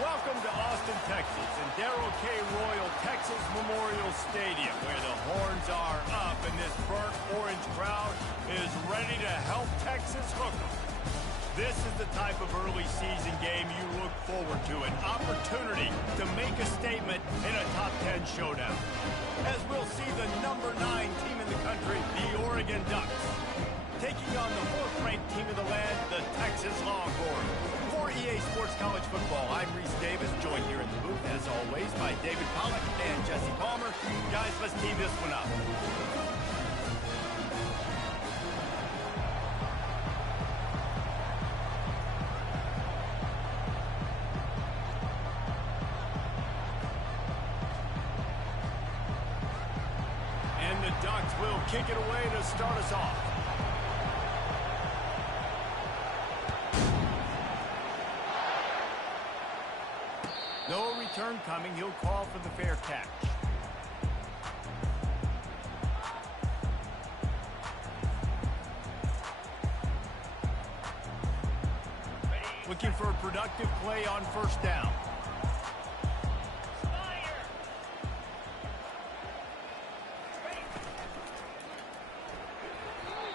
Welcome to Austin, Texas, and Darrell K. Royal Texas Memorial Stadium, where the horns are up and this burnt orange crowd is ready to help Texas hook 'em. This is the type of early season game you look forward to, an opportunity to make a statement in a top 10 showdown. As we'll see the number 9 team in the country, the Oregon Ducks, taking on the 4th-ranked team of the land, the Texas Longhorns. For EA Sports College Football, I'm Reese Davis, joined here in the booth, as always, by David Pollack and Jesse Palmer. Guys, let's tee this one up. And the Ducks will kick it away to start us off. No return coming. He'll call for the fair catch. Looking for a productive play on first down.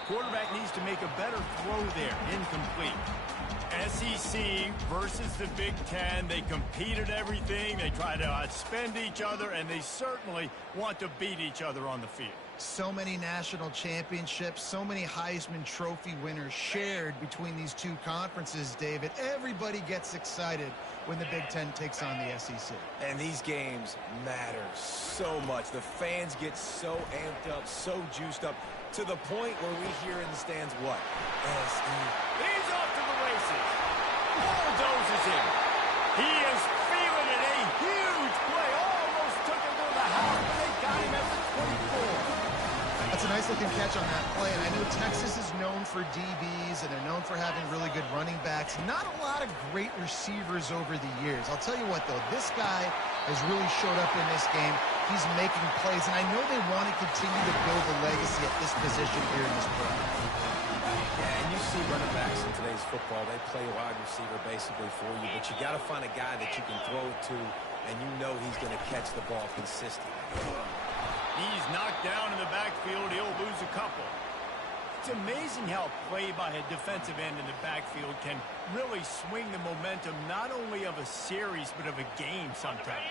Quarterback needs to make a better throw there. Incomplete. SEC versus the Big Ten. They compete at everything. They try to outspend each other, and they certainly want to beat each other on the field. So many national championships, so many Heisman Trophy winners shared between these two conferences, David. Everybody gets excited when the Big Ten takes on the SEC. And these games matter so much. The fans get so amped up, so juiced up, to the point where we hear in the stands what? SEC. He's off to the races. Bulldozes him. He is feeling it. A huge play. Almost took him to the house, but they got him at the 24. That's a nice-looking catch on that play, and I know Texas is known for DBs, and they're known for having really good running backs. Not a lot of great receivers over the years. I'll tell you what, though, this guy has really showed up in this game. He's making plays, and I know they want to continue to build a legacy at this position here in this play. Yeah, and you see running backs in today's football, they play wide receiver basically for you, but you got to find a guy that you can throw it to, and you know he's going to catch the ball consistently. He's knocked down in the backfield. He'll lose a couple. It's amazing how play by a defensive end in the backfield can really swing the momentum not only of a series but of a game sometimes.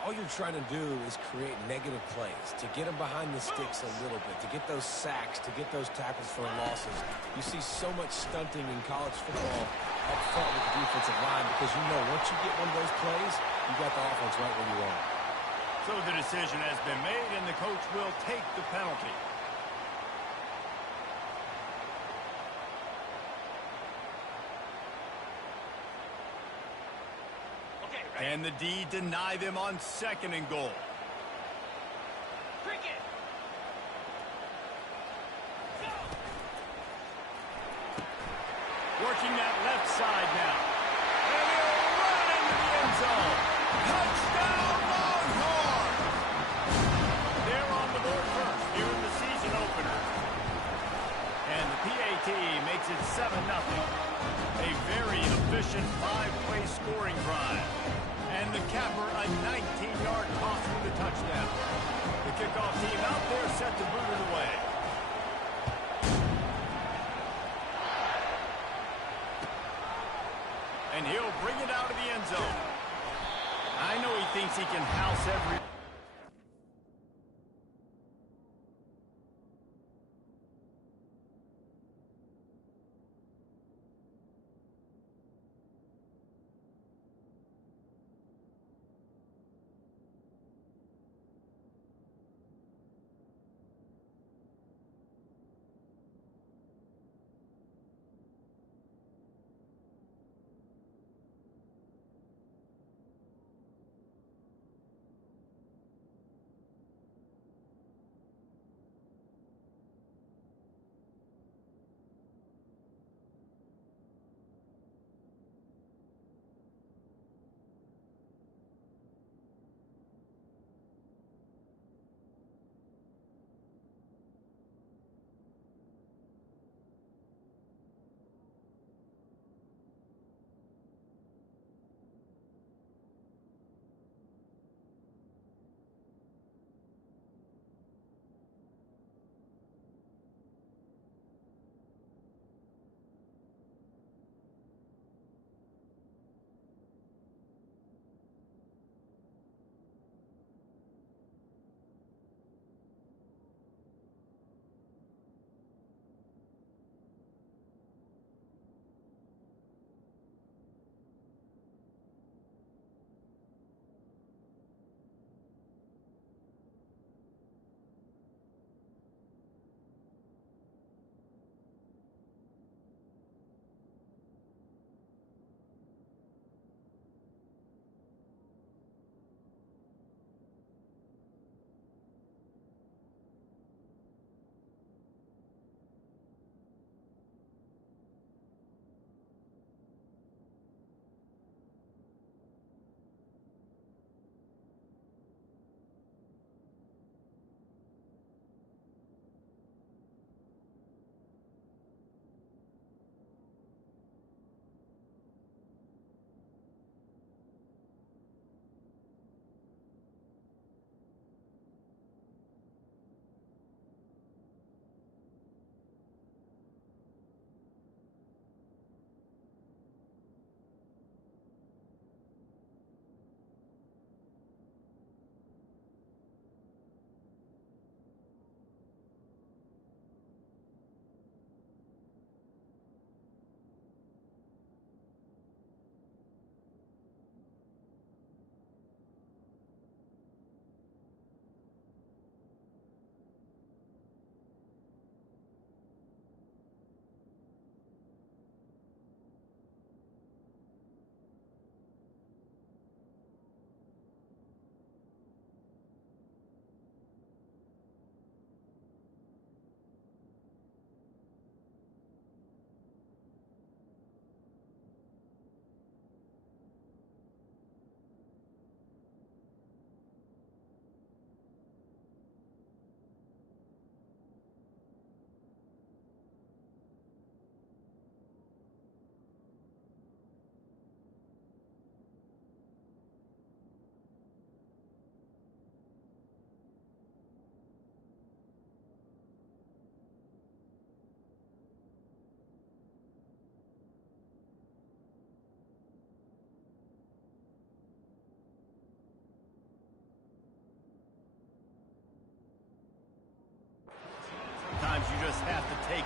All you're trying to do is create negative plays, to get them behind the sticks a little bit, to get those sacks, to get those tackles for losses. You see so much stunting in college football up front with the defensive line because you know once you get one of those plays, you got the offense right where you want. So the decision has been made, and the coach will take the penalty. And the D deny them on 2nd and goal. Working that left side now. And he'll run into the end zone. Touchdown, Longhorns! They're on the board first here in the season opener. And the PAT makes it 7-0. A very efficient 5-play scoring drive. And the capper, a 19-yard toss for the touchdown. The kickoff team out there set to boot it away. And he'll bring it out of the end zone. I know he thinks he can house every...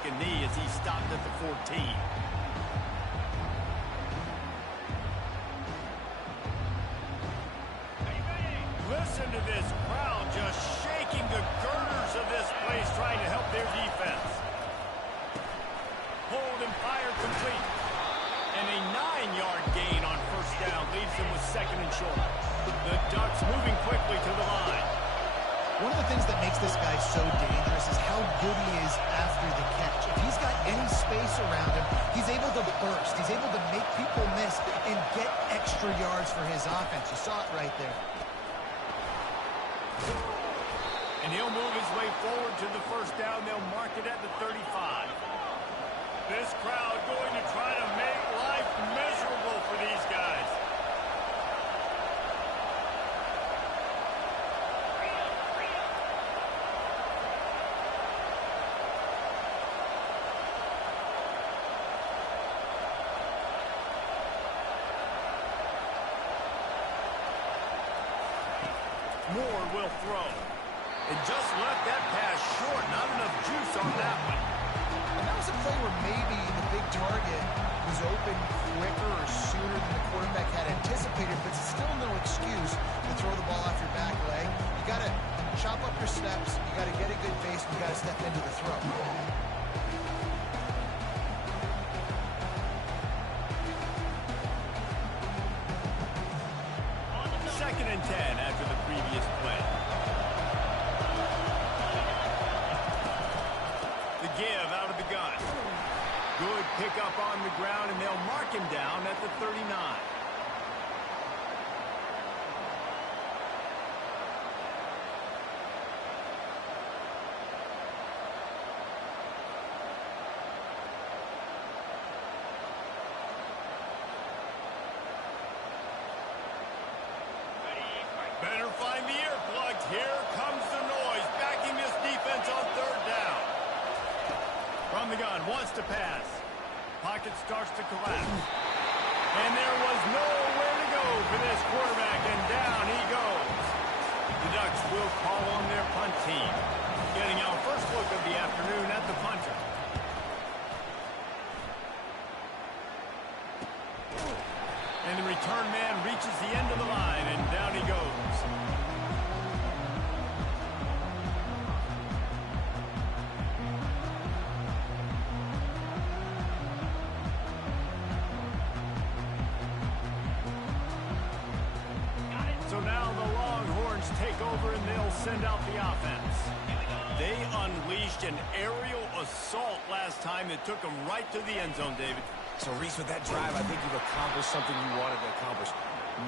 take a knee as he stopped at the 14. Listen to this crowd just shaking the girders of this place trying to help their defense. Hold and fire complete. And a 9-yard gain on first down leaves them with second and short. The Ducks moving quickly to the line. One of the things that makes this guy so dangerous is how good he is after the catch. If he's got any space around him, he's able to burst. He's able to make people miss and get extra yards for his offense. You saw it right there. And he'll move his way forward to the first down. They'll mark it at the 35. This crowd going to try to make life miserable for these guys. Moore will throw. And just left that pass short. Not enough juice on that one. And that was a play where maybe the big target was open quicker or sooner than the quarterback had anticipated, but it's still no excuse to throw the ball off your back leg. You got to chop up your steps. You got to get a good base. You got to step into the throw. Second and 10 after the previous play. The give out of the gun. Good pickup on the ground, and they'll mark him down at the 39. Better find the earplugs. Here comes the noise, backing this defense on third down. From the gun, wants to pass. Pocket starts to collapse. And there was nowhere to go for this quarterback, and down he goes. The Ducks will call on their punt team. Getting our first look of the afternoon at the punter. And the return man reaches the end of the line, and down he goes. So now the Longhorns take over, and they'll send out the offense. They unleashed an aerial assault last time that took them right to the end zone, David. So, Reese, with that drive, I think you've accomplished something you wanted to accomplish.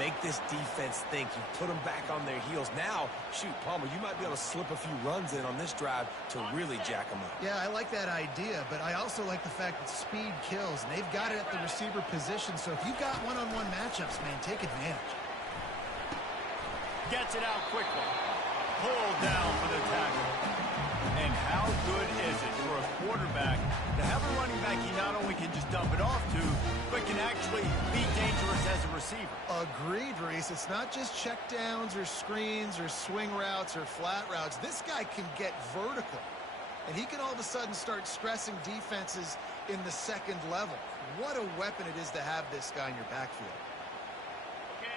Make this defense think. You put them back on their heels. Now, shoot, Palmer, you might be able to slip a few runs in on this drive to really jack them up. Yeah, I like that idea, but I also like the fact that speed kills. And they've got it at the receiver position, so if you've got one-on-one matchups, man, take advantage. Gets it out quickly. Pulled down for the tackle. And how good is it for a quarterback to have a running back he not only can just dump it off to, but can actually be dangerous as a receiver? Agreed, Reese. It's not just checkdowns or screens or swing routes or flat routes. This guy can get vertical, and he can all of a sudden start stressing defenses in the second level. What a weapon it is to have this guy in your backfield.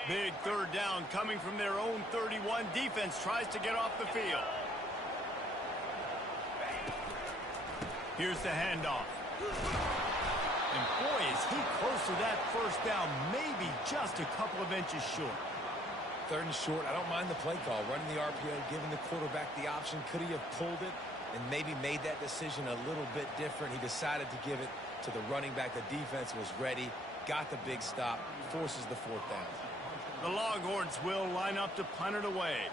Big third down coming from their own 31. Defense tries to get off the field. Here's the handoff. And boy, is he close to that first down, maybe just a couple of inches short. Third and short, I don't mind the play call. Running the RPO, giving the quarterback the option. Could he have pulled it and maybe made that decision a little bit different? He decided to give it to the running back. The defense was ready, got the big stop, forces the fourth down. The Longhorns will line up to punt it away.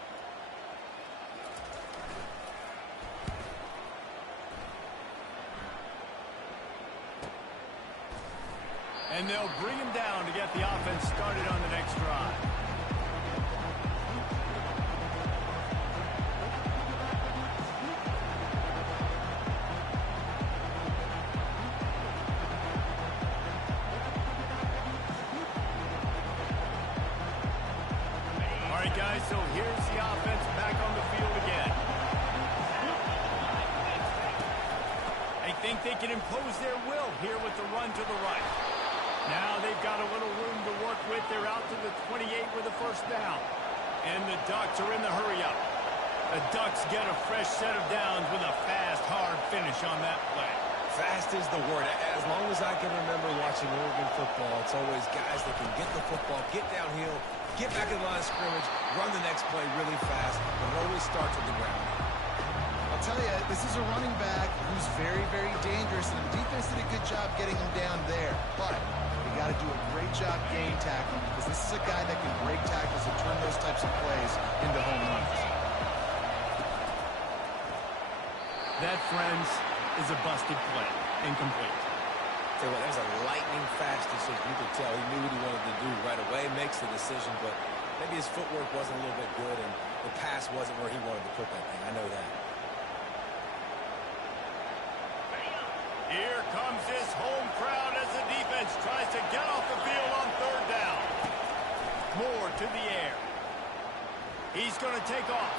And they'll bring him down to get the offense started on the next drive. All right, guys, so here's the offense back on the field again. A think they can impose their will here with the run to the right. Now they've got a little room to work with. They're out to the 28 with a first down. And the Ducks are in the hurry-up. The Ducks get a fresh set of downs with a fast, hard finish on that play. Fast is the word. As long as I can remember watching Oregon football, it's always guys that can get the football, get downhill, get back in the line of scrimmage, run the next play really fast, but it always starts with the ground. I'll tell you, this is a running back who's very, very dangerous, and the defense did a good job getting him down there. But you got to do a great job game tackling, because this is a guy that can break tackles and turn those types of plays into home runs. That, friends, is a busted play. Incomplete. Tell you what, that was a lightning-fast decision. You could tell he knew what he wanted to do right away, makes the decision, but maybe his footwork wasn't a little bit good, and the pass wasn't where he wanted to put that thing. I know that. Here comes this home crowd as the defense tries to get off the field on third down. Moore to the air. He's going to take off.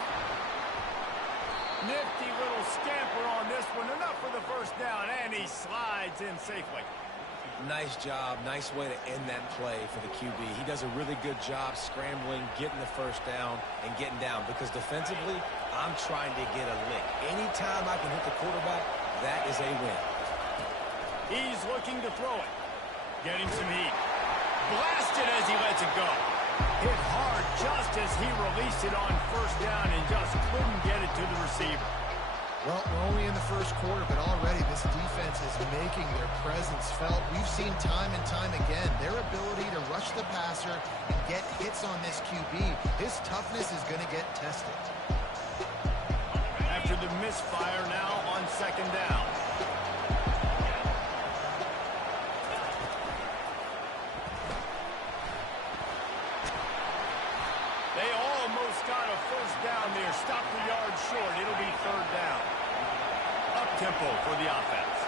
Nifty little scamper on this one. Enough for the first down, and he slides in safely. Nice job. Nice way to end that play for the QB. He does a really good job scrambling, getting the first down, and getting down. Because defensively, I'm trying to get a lick. Anytime I can hit the quarterback, that is a win. He's looking to throw it. Getting some heat. Blasted as he lets it go. Hit hard just as he released it on first down and just couldn't get it to the receiver. Well, we're only in the first quarter, but already this defense is making their presence felt. We've seen time and time again their ability to rush the passer and get hits on this QB. His toughness is going to get tested. After the misfire now on second down. They almost got a first down there. Stop the yard short. It'll be third down. Up-tempo for the offense.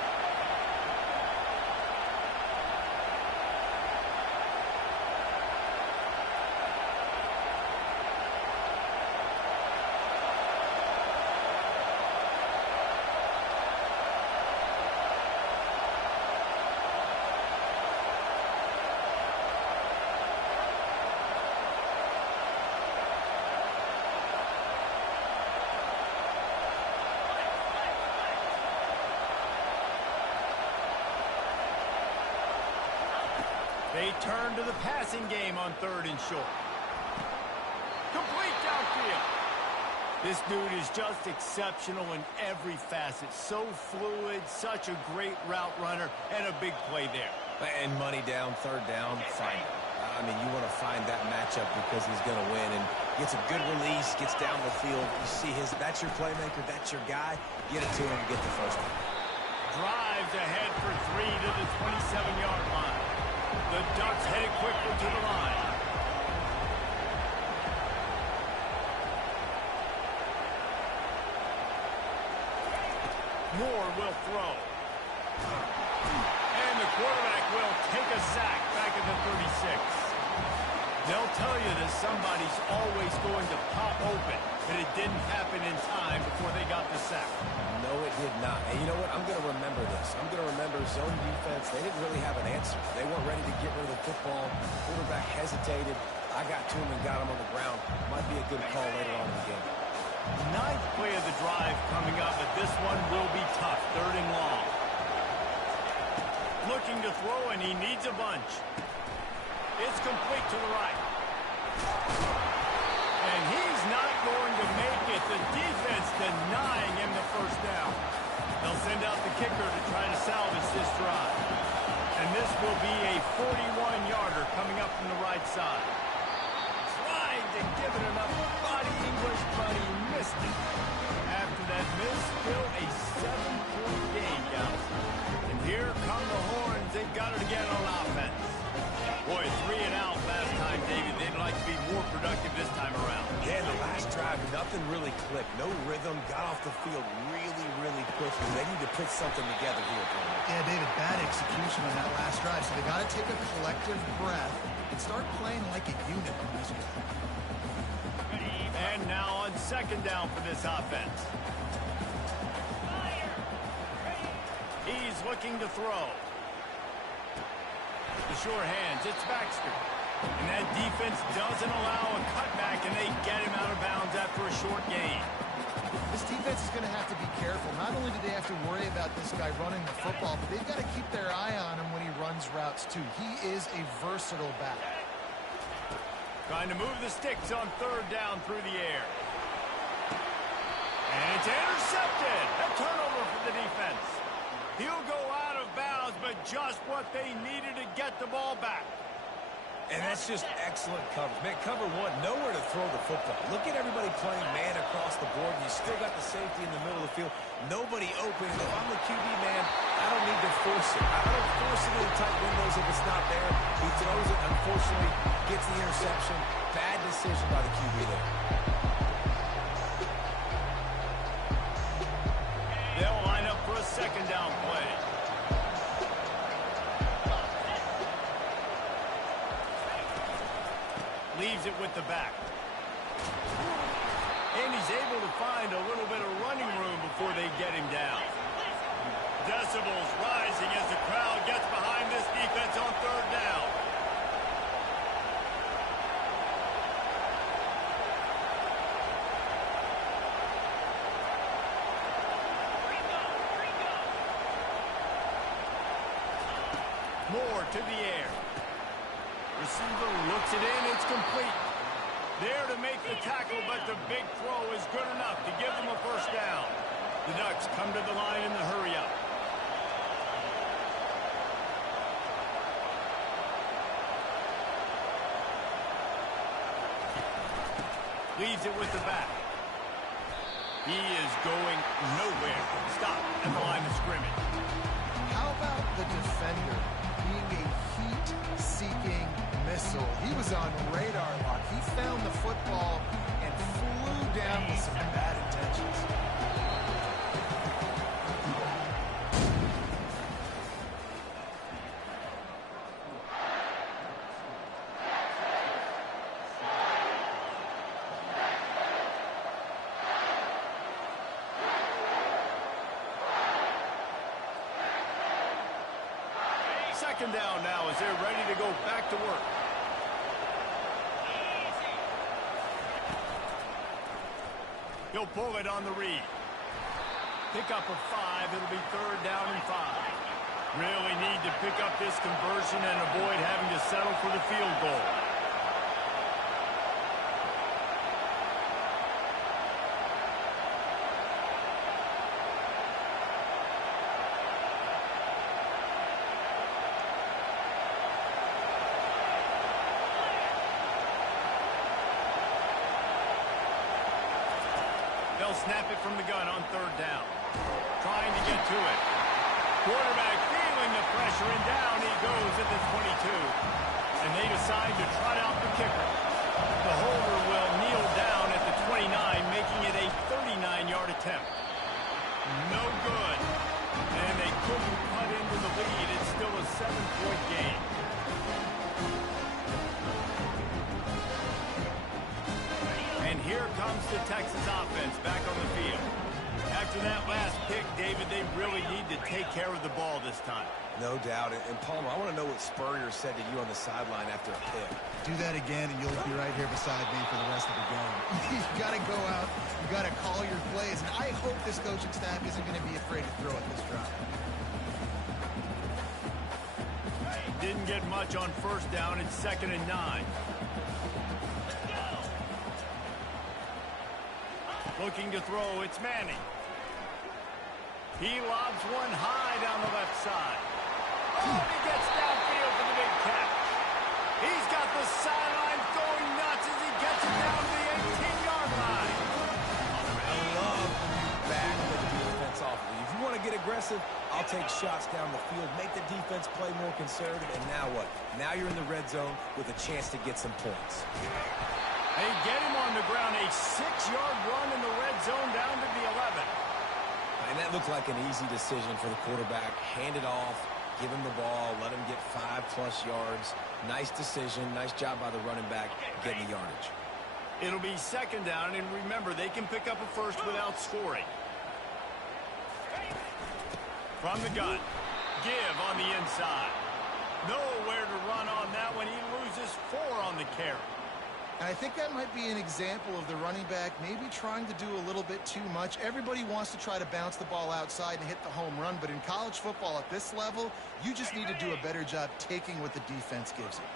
They turn to the passing game on third and short. Complete downfield. This dude is just exceptional in every facet. So fluid, such a great route runner, and a big play there. And money down, third down, find him. I mean, you want to find that matchup because he's going to win and gets a good release, gets down the field. You see that's your playmaker, that's your guy. Get it to him and get the first one. Drives ahead for 3 to the 27-yard line. The Ducks headed quickly to the line. Moore will throw. And the quarterback will take a sack back at the 36. They'll tell you that somebody's always going to pop open, but it didn't happen in time before they got the sack. No, it did not. And you know what? I'm going to remember this. I'm going to remember zone defense. They didn't really have an answer. They weren't ready to get rid of the football. Quarterback hesitated. I got to him and got him on the ground. Might be a good call later on in the game. Ninth play of the drive coming up, but this one will be tough. Third and long. Looking to throw, and he needs a bunch. It's complete to the right. And he's not going to make it. The defense denying him the first down. They'll send out the kicker to try to salvage this drive. And this will be a 41-yarder coming up from the right side. Trying to give it enough body English, but he missed it. After that miss, still a 7-point game, guys. And here come the Horns. They've got it again on offense. Boy, 3 and out last time, David. They'd like to be more productive this time around. Yeah, the last drive, nothing really clicked. No rhythm. Got off the field really, really quickly. They need to put something together here, Tony. Yeah, David, bad execution on that last drive. So they got to take a collective breath and start playing like a unit on this one. And now on second down for this offense. He is looking to throw. The sure hands, it's Baxter. And that defense doesn't allow a cutback, and they get him out of bounds after a short gain. This defense is going to have to be careful. Not only do they have to worry about this guy running the football, but they've got to keep their eye on him when he runs routes, too. He is a versatile back. Trying to move the sticks on third down through the air. And it's intercepted. A turnover for the defense. He'll go out of bounds, but just what they needed to get the ball back. And that's just excellent coverage. Man, cover one, nowhere to throw the football. Look at everybody playing man across the board. You still got the safety in the middle of the field. Nobody open. If I'm the QB, man, I don't need to force it. I don't force it in tight windows if it's not there. He throws it, unfortunately, gets the interception. Bad decision by the QB there. They'll line up for a second down play. Leaves it with the back. And he's able to find a little bit of running room before they get him down. Decibels rising as the crowd gets behind this defense on third down. Moore to the air. Receiver looks it in, it's complete. There to make the tackle, but the big throw is good enough to give them a first down. The Ducks come to the line in the hurry-up. Leaves it with the back. He is going nowhere. Stop at the line of scrimmage. How about the defender being a heat-seeking missile? He was on radar lock. He found the football and flew down with some bad intentions. Second down now as they're ready to go back to work. He'll pull it on the read. Pick up of 5. It'll be third down and 5. Really need to pick up this conversion and avoid having to settle for the field goal. They'll snap it from the gun on third down. Trying to get to it. Quarterback feeling the pressure, and down he goes at the 22. And they decide to trot out the kicker. The holder will kneel down at the 29, making it a 39-yard attempt. No good. And they couldn't cut into the lead. It's still a 7-point game. And here comes the Texas offense back on the field. After that last pick, David, they really need to take care of the ball this time. No doubt. And Palmer, I want to know what Spurrier said to you on the sideline after a pick. Do that again, and you'll be right here beside me for the rest of the game. You've got to go out. You've got to call your plays. And I hope this coaching staff isn't going to be afraid to throw at this drive. Didn't get much on first down. It's 2nd and 9. Looking to throw, it's Manning. He lobs one high down the left side. Oh, he gets downfield for the big catch. He's got the sidelines going nuts as he gets it down to the 18-yard line. I love when you back the defense off. If you want to get aggressive, I'll take shots down the field, make the defense play more conservative, and now what? Now you're in the red zone with a chance to get some points. They get him on the ground, a 6-yard run in the red zone down to the 11. And that looked like an easy decision for the quarterback. Hand it off, give him the ball, let him get 5+ yards. Nice decision, nice job by the running back getting the yardage. It'll be 2nd down, and remember, they can pick up a first without scoring. From the gun, give on the inside. Nowhere to run on that one. He loses 4 on the carry. And I think that might be an example of the running back maybe trying to do a little bit too much. Everybody wants to try to bounce the ball outside and hit the home run, but in college football at this level, you just need to do a better job taking what the defense gives you.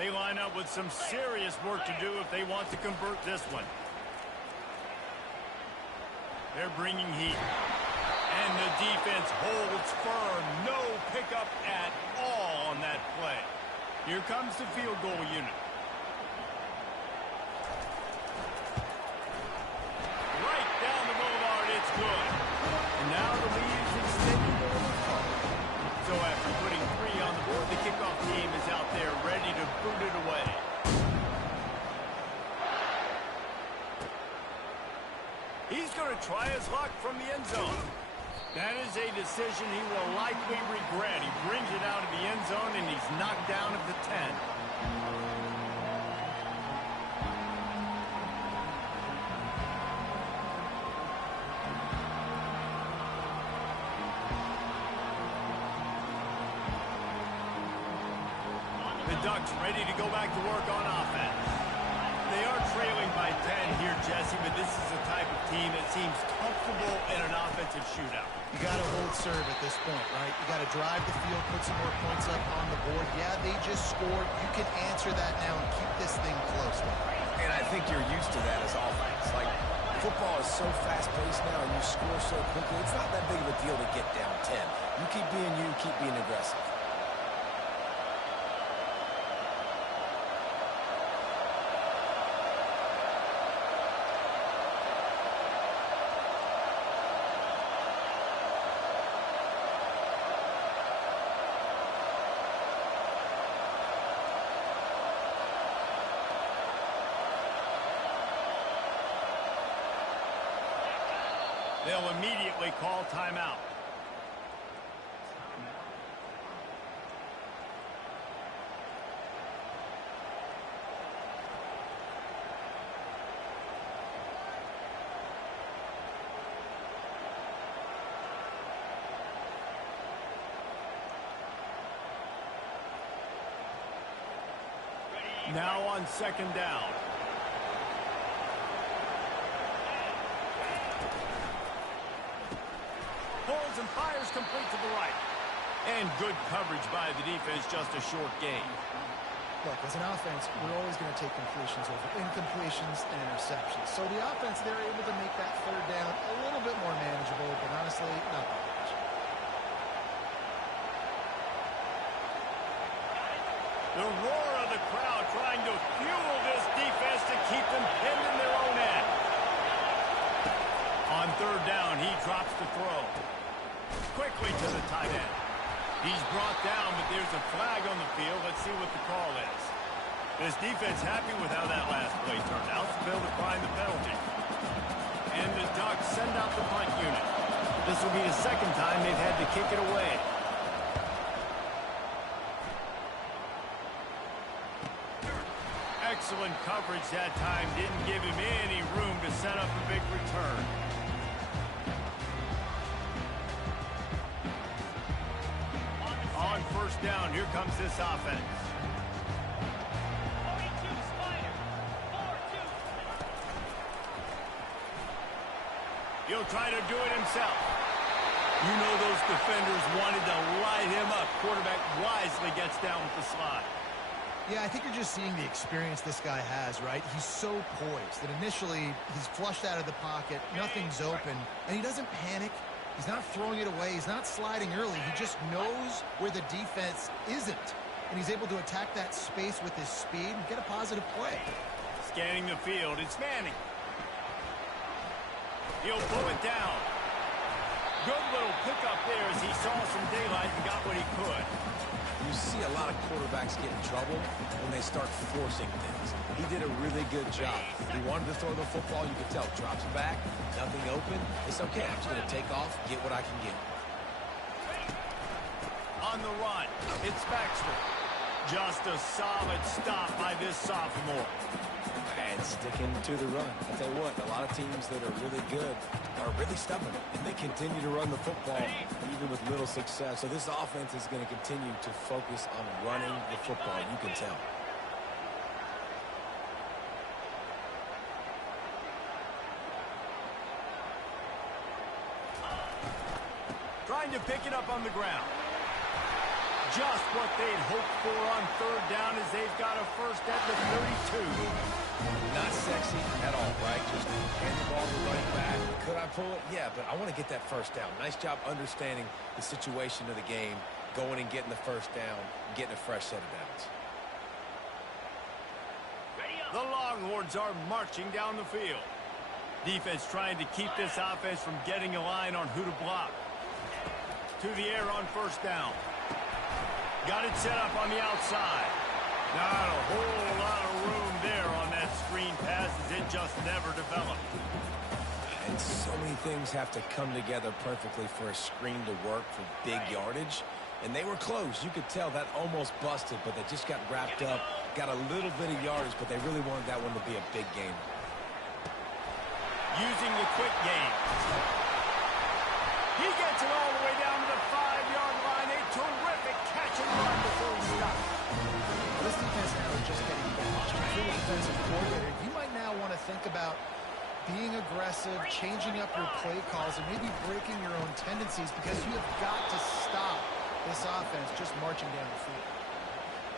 They line up with some serious work to do if they want to convert this one. They're bringing heat. And the defense holds firm. No pickup at all on that play. Here comes the field goal unit. Right down the boulevard, it's good. And now the lead is extended a little further. So after putting 3 on the board, the kickoff team is out there ready to boot it away. He's going to try his luck from the end zone. That is a decision he will likely regret. He brings it out of the end zone, and he's knocked down at the 10. The Ducks ready to go back to work on offense. They are trailing by 10 here, Jesse, but this is the type of team that seems comfortable in an offensive shootout. You got to hold serve at this point, right? You got to drive the field, put some more points up on the board. Yeah, they just scored. You can answer that now and keep this thing close. And I think you're used to that as offense. Like, football is so fast-paced now and you score so quickly, it's not that big of a deal to get down 10. You keep being aggressive. They'll immediately call timeout. Now on 2nd down. Pulls and fires complete to the right. And good coverage by the defense, just a short gain. Look, as an offense, we're always going to take completions over incompletions and interceptions. So the offense, they're able to make that 3rd down a little bit more manageable, but honestly, not that much. The roar of the crowd trying to fuel this defense to keep them pinned in their own end. On 3rd down, he drops the throw. Quickly to the tight end. He's brought down, but there's a flag on the field. Let's see what the call is. This defense happy with how that last play turned out, so they'll decline the penalty. And the Ducks send out the punt unit. This will be the 2nd time they've had to kick it away. Excellent coverage that time. Didn't give him any room to set up a big return. On 1st down, here comes this offense. He'll try to do it himself. You know those defenders wanted to light him up. Quarterback wisely gets down with the slide. Yeah, I think you're just seeing the experience this guy has, right? He's so poised that initially he's flushed out of the pocket, nothing's open, and he doesn't panic. He's not throwing it away. He's not sliding early. He just knows where the defense isn't, and he's able to attack that space with his speed and get a positive play. Scanning the field, it's Manning. He'll pull it down. Good little pickup there as he saw some daylight and got what he could. You see a lot of quarterbacks get in trouble when they start forcing things. He did a really good job. He wanted to throw the football. You could tell. Drops back, nothing open. It's okay. I'm just going to take off, get what I can get. On the run, it's Baxter. Just a solid stop by this sophomore. And and sticking to the run. I tell you what, a lot of teams that are really good are really stubborn, and they continue to run the football even with little success. So this offense is going to continue to focus on running the football. You can tell. Trying to pick it up on the ground. Just what they'd hoped for on third down as they've got a first at the 32. Not sexy at all, right? Just hand the ball to the running back. Could I pull it? Yeah, but I want to get that first down. Nice job understanding the situation of the game, going and getting the first down, getting a fresh set of downs. The Longhorns are marching down the field. Defense trying to keep this offense from getting a line on who to block. To the air on first down. Got it set up on the outside. Not a whole lot of room there on that screen pass as it just never developed. And so many things have to come together perfectly for a screen to work for big yardage. And they were close. You could tell that almost busted, but they just got wrapped up, got a little bit of yardage, but they really wanted that one to be a big game. Using the quick game. He gets it all the way down to the 5-yard line. A terrific catch and run before he stopped. This defense now is just getting benched. If you're the defensive coordinator, you might now want to think about being aggressive, changing up your play calls, and maybe breaking your own tendencies because you have got to stop this offense just marching down the field.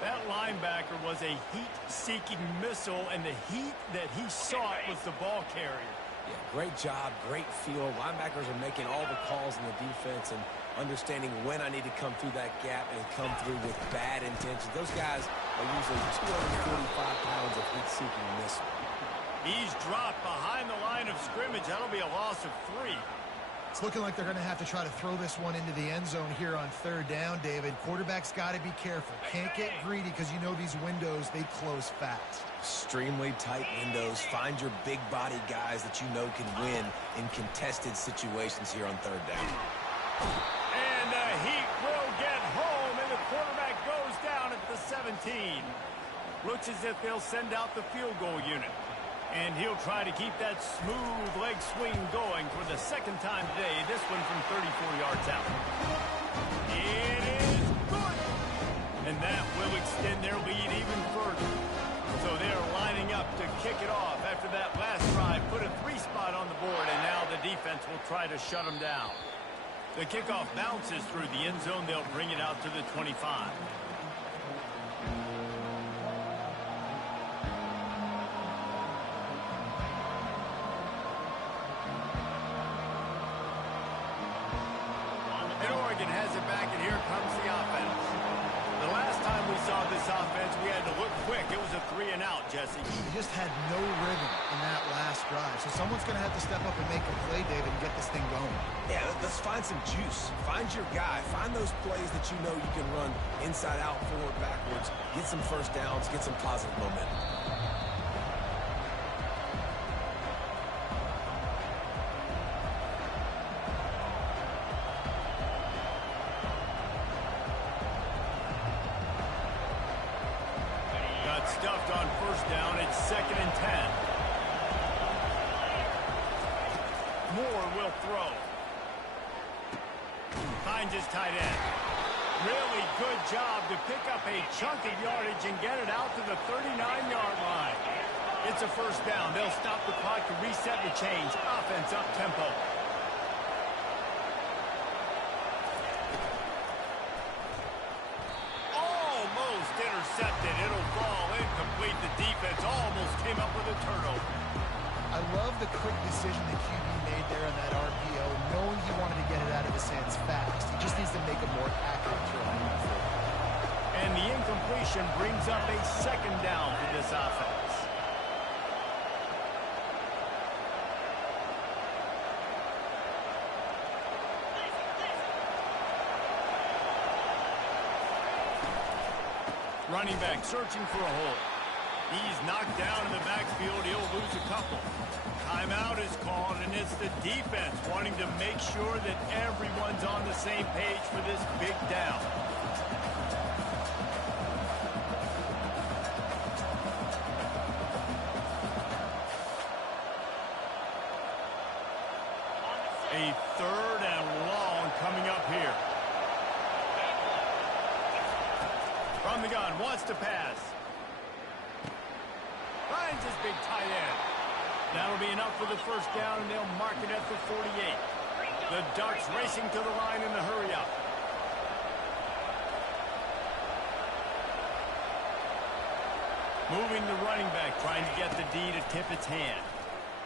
That linebacker was a heat-seeking missile, and the heat that he sought was the ball carrier. Yeah, great job, great feel. Linebackers are making all the calls in the defense and understanding when I need to come through that gap and come through with bad intentions. Those guys are usually 245 pounds of heat-seeking missile. He's dropped behind the line of scrimmage. That'll be a loss of 3. It's looking like they're going to have to try to throw this one into the end zone here on third down, David. Quarterback's got to be careful. Can't get greedy because you know these windows, they close fast. Extremely tight windows. Find your big body guys that you know can win in contested situations here on third down. And the Heat will get home, and the quarterback goes down at the 17. Looks as if they'll send out the field goal unit. And he'll try to keep that smooth leg swing going for the second time today. This one from 34 yards out. It is good. And that will extend their lead even further. So they're lining up to kick it off after that last drive. Put a 3 spot on the board, and now the defense will try to shut them down. The kickoff bounces through the end zone. They'll bring it out to the 25. Has it back, and here comes the offense. The last time we saw this offense, we had to look quick. It was a 3-and-out, Jesse. He just had no rhythm in that last drive. So someone's going to have to step up and make a play, David, and get this thing going. Yeah, let's find some juice. Find your guy. Find those plays that you know you can run inside out, forward, backwards. Get some first downs. Get some positive momentum. Stuffed on first down. It's 2nd and 10. Moore will throw. Finds his tight end. Really good job to pick up a chunk of yardage and get it out to the 39-yard line. It's a first down. They'll stop the clock to reset the chains. Offense up tempo. Intercepted. It'll fall incomplete. The defense almost came up with a turnover. I love the quick decision the QB made there on that RPO, knowing he wanted to get it out of his hands fast. He just needs to make a more accurate throw. And the incompletion brings up a 2nd down for this offense. Running back searching for a hole. He's knocked down in the backfield. He'll lose a couple. Timeout is called, and it's the defense wanting to make sure that everyone's on the same page for this big down. A 3rd and long coming up here. From the gun, wants to pass. Finds his big tight end. That'll be enough for the first down, and they'll mark it at the 48. The Ducks racing to the line in the hurry-up. Moving the running back, trying to get the D to tip its hand.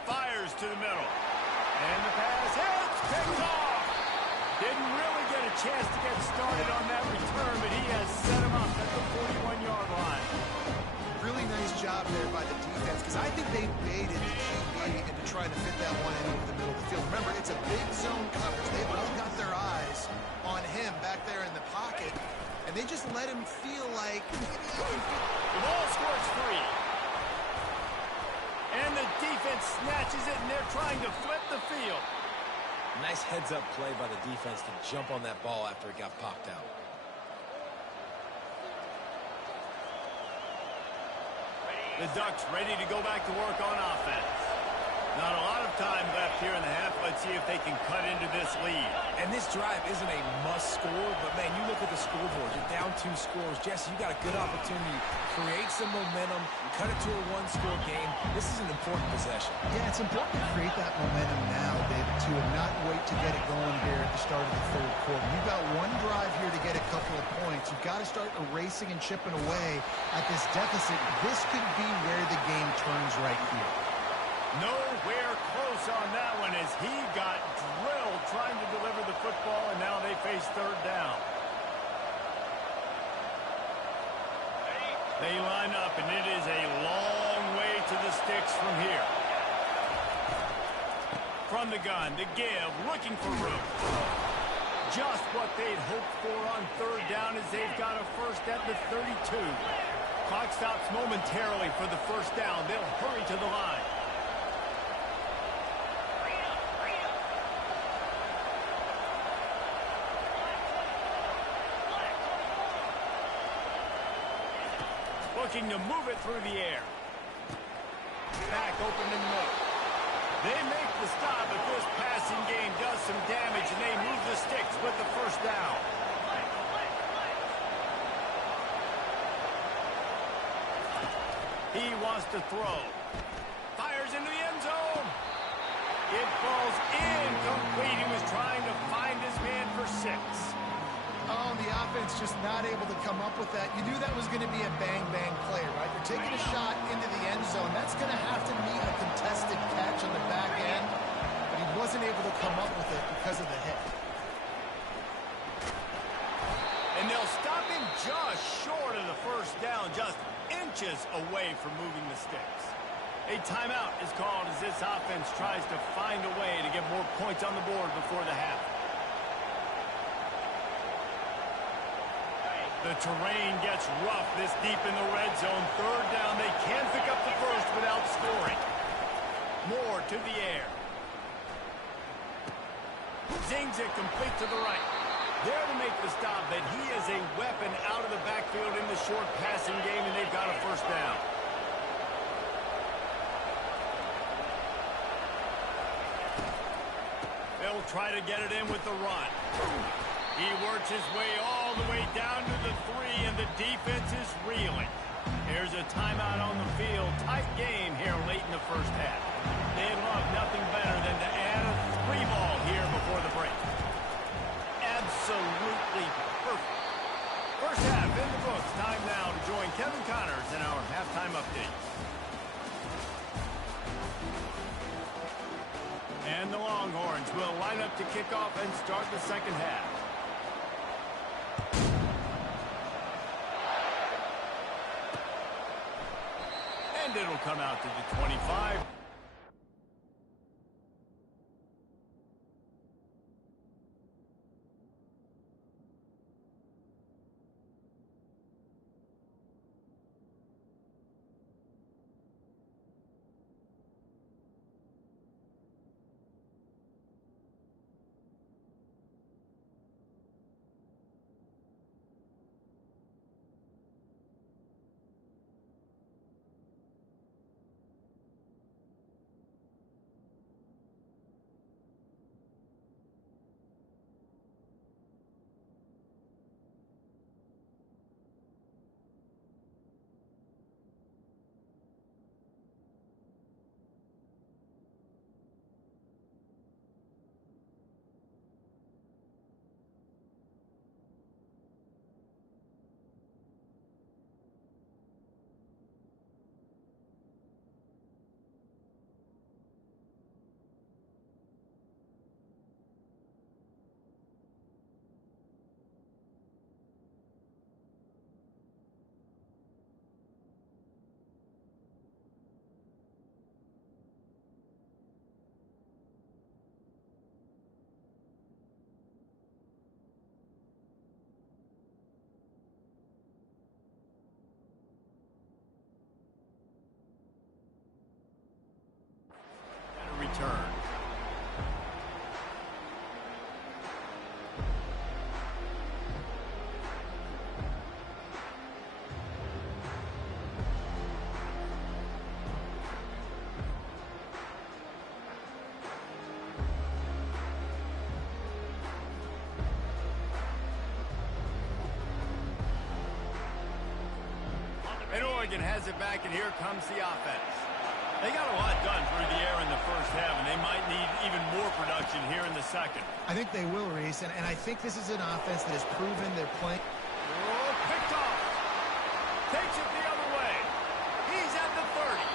Fires to the middle. And the pass hits, picked off. Didn't really get a chance to get started on that return, but he has set him up at the 41-yard line. Really nice job there by the defense, because I think they baited the QB into trying to fit that one in over the middle of the field. Remember, it's a big zone coverage. They've all got their eyes on him back there in the pocket, and they just let him feel like maybe he can fit. The ball scores free. And the defense snatches it, and they're trying to flip the field. Nice heads-up play by the defense to jump on that ball after it got popped out. The Ducks ready to go back to work on offense. Not a lot of time left here in the half. Let's see if they can cut into this lead. And this drive isn't a must score, but, man, you look at the scoreboard. You're down 2 scores. Jesse, you got a good opportunity to create some momentum, cut it to a 1-score game. This is an important possession. Yeah, it's important to create that momentum now, David, too, and not wait to get it going here at the start of the 3rd quarter. You've got one drive here to get a couple of points. You've got to start erasing and chipping away at this deficit. This could be where the game turns right here. Nowhere close on that one as he got drilled trying to deliver the football, and now they face 3rd down. They line up, and it is a long way to the sticks from here. From the gun, the give, looking for room. Just what they'd hoped for on 3rd down as they've got a first at the 32. Clock stops momentarily for the first down. They'll hurry to the line. Looking to move it through the air. Back open in the middle. They make the stop, but this passing game does some damage, and they move the sticks with the first down. He wants to throw. Fires into the end zone. It falls incomplete. He was trying to find his man for 6. Oh, the offense just not able to come up with that. You knew that was going to be a bang-bang play, right? You're taking a shot into the end zone. That's going to have to meet a contested catch on the back end, but he wasn't able to come up with it because of the hit. And they'll stop him just short of the first down, just inches away from moving the sticks. A timeout is called as this offense tries to find a way to get more points on the board before the half. The terrain gets rough this deep in the red zone. 3rd down. They can pick up the first without scoring. Moore to the air. Zings it complete to the right. There to make the stop, but he is a weapon out of the backfield in the short passing game, and they've got a first down. They'll try to get it in with the run. He works his way all the way down to the 3, and the defense is reeling. Here's a timeout on the field. Tight game here late in the first half. They'd love nothing better than to add a 3-ball here before the break. Absolutely perfect. First half in the books. Time now to join Kevin Connors in our halftime updates. And the Longhorns will line up to kick off and start the second half. And it'll come out to the 25. Oregon has it back, and here comes the offense. They got a lot done through the air in the first half, and they might need even more production here in the second. I think they will, Reese, and I think this is an offense that has proven they're playing. Oh, picked off. Takes it the other way. He's at the 30.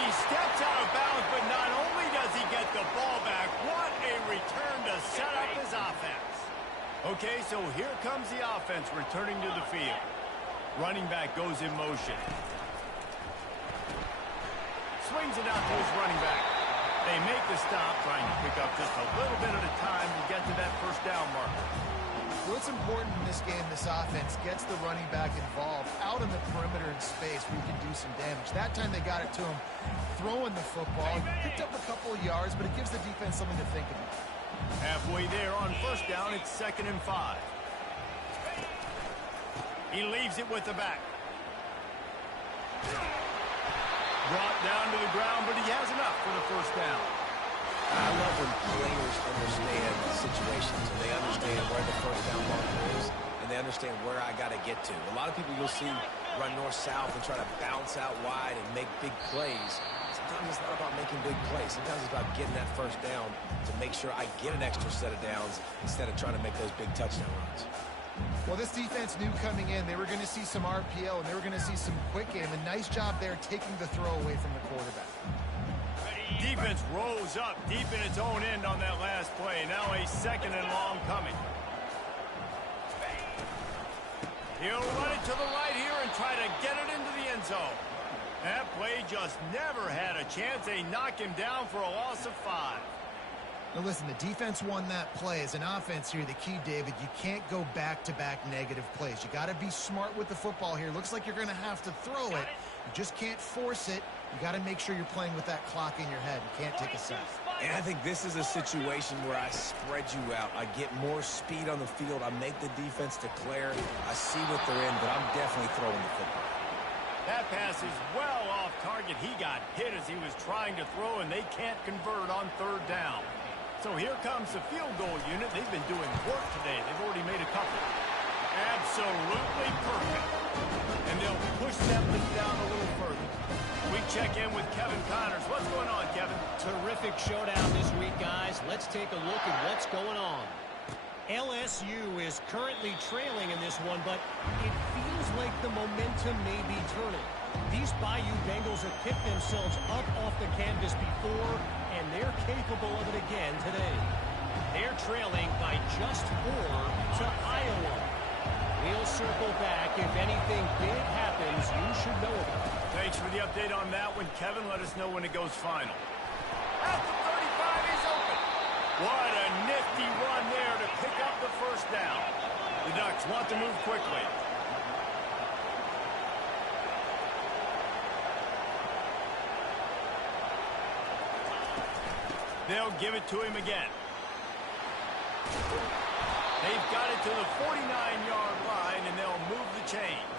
He steps out of bounds, but not only does he get the ball back, what a return to set up his offense. Okay, so here comes the offense returning to the field. Running back goes in motion. Swings it out to his running back. They make the stop, trying to pick up just a little bit at a time to get to that first down marker. What's important in this game, this offense gets the running back involved out in the perimeter in space where you can do some damage. That time they got it to him throwing the football. Picked up a couple of yards, but it gives the defense something to think about. Halfway there on first down, it's 2nd and 5. He leaves it with the back. Brought down to the ground, but he has enough for the first down. I love when players understand situations and they understand where the first down marker is and they understand where I got to get to. A lot of people you'll see run north-south and try to bounce out wide and make big plays. Sometimes it's not about making big plays. Sometimes it's about getting that first down to make sure I get an extra set of downs instead of trying to make those big touchdown runs. Well, this defense knew coming in they were going to see some RPO and they were going to see some quick game. A nice job there taking the throw away from the quarterback. Defense rose up deep in its own end on that last play. Now a 2nd and long coming. He'll run it to the right here and try to get it into the end zone. That play just never had a chance. They knock him down for a loss of 5. Now listen, the defense won that play. As an offense here, the key, David, you can't go back-to-back negative plays. You got to be smart with the football here. Looks like you're going to have to throw it. You just can't force it. You got to make sure you're playing with that clock in your head. You can't take a sack. And I think this is a situation where I spread you out. I get more speed on the field. I make the defense declare. I see what they're in, but I'm definitely throwing the football. That pass is well off target. He got hit as he was trying to throw, and they can't convert on 3rd down. So here comes the field goal unit. They've been doing work today. They've already made a couple. Absolutely perfect. And they'll push that one down a little further. We check in with Kevin Connors. What's going on, Kevin? Terrific showdown this week, guys. Let's take a look at what's going on. LSU is currently trailing in this one, but it feels like the momentum may be turning. These Bayou Bengals have picked themselves up off the canvas before, and they're capable of it again today. They're trailing by just 4 to Iowa. We'll circle back. If anything big happens, you should know about it. Thanks for the update on that one, Kevin. Let us know when it goes final. At the 35, he's open. What a nifty run there to pick up the first down. The Ducks want to move quickly. They'll give it to him again. They've got it to the 49-yard line, and they'll move the chains.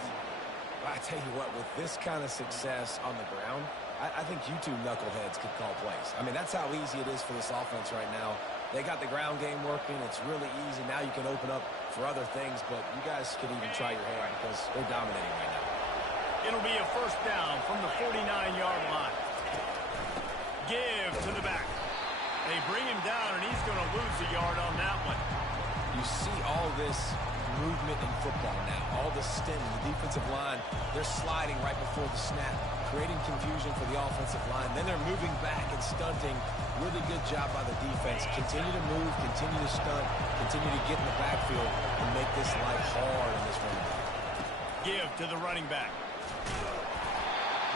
I tell you what, with this kind of success on the ground, I think you two knuckleheads could call plays. I mean, that's how easy it is for this offense right now. They got the ground game working. It's really easy. Now you can open up for other things, but you guys could even try your hand because they're dominating right now. It'll be a first down from the 49-yard line. Give to the back. They bring him down, and he's going to lose a yard on that one. You see all this movement in football now, all the stemming, the defensive line, they're sliding right before the snap, creating confusion for the offensive line. Then they're moving back and stunting. Really good job by the defense. Continue to move, continue to stunt, continue to get in the backfield and make this life hard in this running back. Give to the running back.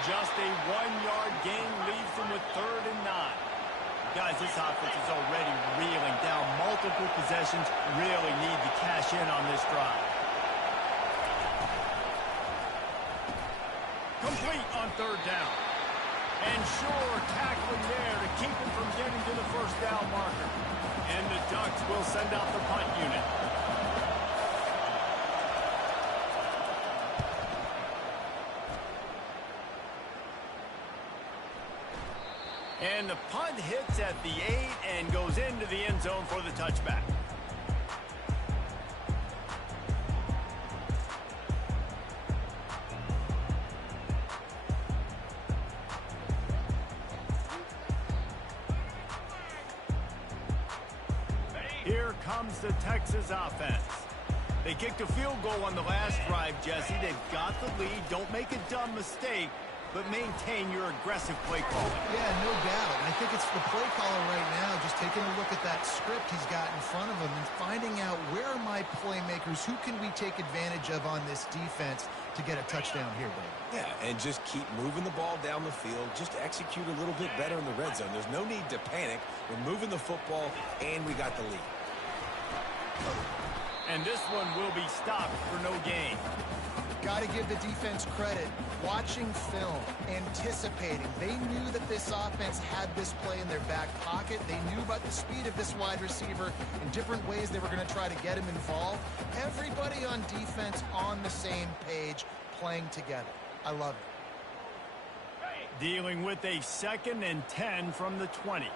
Just a 1-yard gain leaves them with 3rd and 9. Guys, this offense is already reeling down multiple possessions. Really need to cash in on this drive. Complete on 3rd down. And sure tackling there to keep him from getting to the first down marker. And the Ducks will send out the punt unit. And the punt hits at the 8 and goes into the end zone for the touchback. comes the Texas offense. They kicked a field goal on the last drive, Jesse. They've got the lead. Don't make a dumb mistake, but maintain your aggressive play calling. Yeah, no doubt. I think it's the play caller right now just taking a look at that script he's got in front of him and finding out where are my playmakers, who can we take advantage of on this defense to get a touchdown here, Dave. Yeah, and just keep moving the ball down the field. Just execute a little bit better in the red zone. There's no need to panic. We're moving the football, and we got the lead. And this one will be stopped for no gain. Got to give the defense credit. Watching film, anticipating. They knew that this offense had this play in their back pocket. They knew about the speed of this wide receiver in different ways they were going to try to get him involved. Everybody on defense on the same page, playing together. I love it. Dealing with a 2nd and 10 from the 20.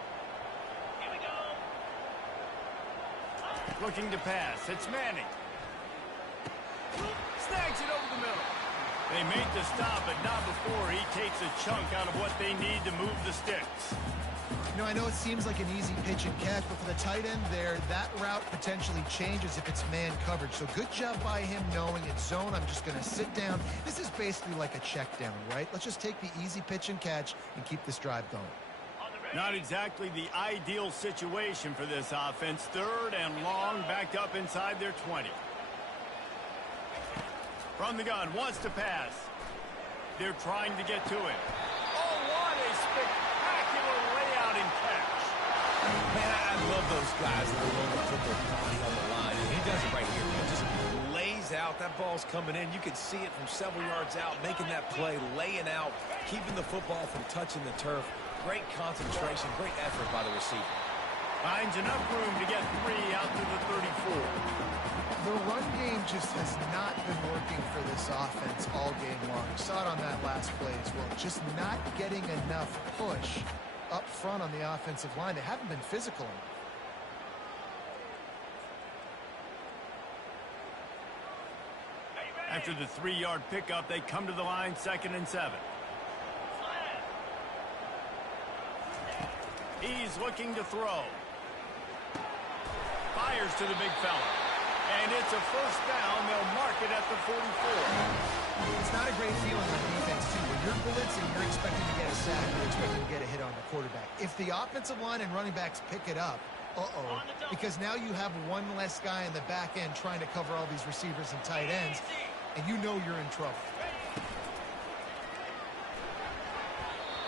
Looking to pass. It's Manning. Snags it over the middle. They make the stop, but not before he takes a chunk out of what they need to move the sticks. You know, I know it seems like an easy pitch and catch, but for the tight end there, that route potentially changes if it's man coverage. So good job by him knowing it's zone. I'm just going to sit down. This is basically like a check down, right? Let's just take the easy pitch and catch and keep this drive going. Not exactly the ideal situation for this offense. 3rd and long, backed up inside their 20. From the gun, wants to pass. They're trying to get to it. Oh, what a spectacular layout and catch. Man, I love those guys that are willing to put their body on the line. And he does it right here. He just lays out. That ball's coming in. You can see it from several yards out, making that play, laying out, keeping the football from touching the turf. Great concentration, great effort by the receiver. Finds enough room to get 3 out to the 34. The run game just has not been working for this offense all game long. We saw it on that last play as well. Just not getting enough push up front on the offensive line. They haven't been physical enough. After the 3-yard pickup, they come to the line, 2nd and 7. He's looking to throw. Fires to the big fella. And it's a 1st down. They'll mark it at the 44. It's not a great feeling on defense, too. When you're blitzing, you're expecting to get a sack. You're expecting to get a hit on the quarterback. If the offensive line and running backs pick it up, because now you have one less guy in the back end trying to cover all these receivers and tight ends, and you know you're in trouble.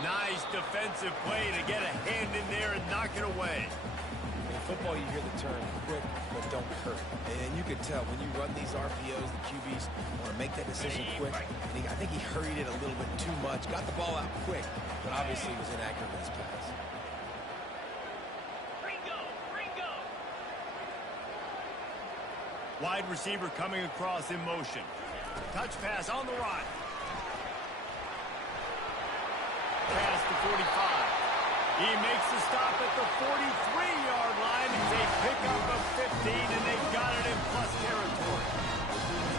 Nice defensive play to get a hand in there and knock it away. In football, you hear the term quick, but don't hurt. And you can tell when you run these RPOs, the QBs want to make that decision quick. And I think he hurried it a little bit too much. Got the ball out quick, but obviously was inaccurate with his pass. Wide receiver coming across in motion. Touch pass on the run. Pass to 45. He makes the stop at the 43-yard line. It's a pickup of 15, and they got it in plus territory.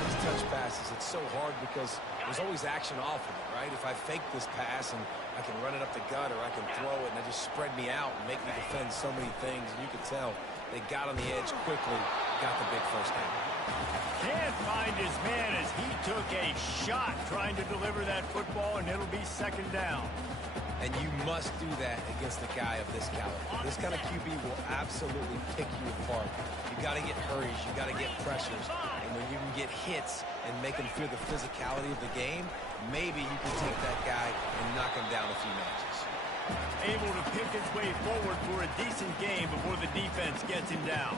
These touch passes, it's so hard because there's always action off of it, right? If I fake this pass and I can run it up the gut or I can throw it and it just spread me out and make me defend so many things, and you can tell they got on the edge quickly, got the big 1st down. Can't find his man as he took a shot trying to deliver that football, and it'll be 2nd down. And you must do that against a guy of this caliber. This kind of QB will absolutely pick you apart. You got to get hurries. You got to get pressures. And when you can get hits and make him feel the physicality of the game, maybe you can take that guy and knock him down a few notches. Able to pick his way forward for a decent game before the defense gets him down.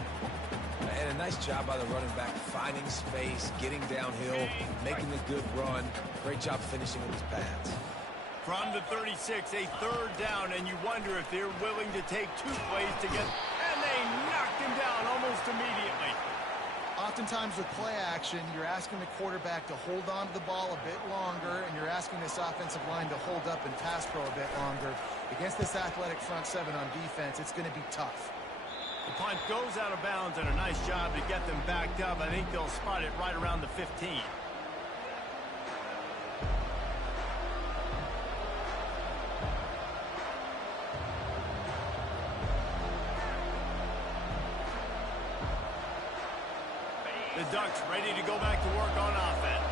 And a nice job by the running back, finding space, getting downhill, making a good run. Great job finishing with his pads. From the 36, a 3rd down, and you wonder if they're willing to take 2 plays to get, and they knocked him down almost immediately. Oftentimes with play action, you're asking the quarterback to hold on to the ball a bit longer, and you're asking this offensive line to hold up and pass pro a bit longer. Against this athletic front 7 on defense, it's going to be tough. The punt goes out of bounds, and a nice job to get them backed up. I think they'll spot it right around the 15. The Ducks ready to go back to work on offense.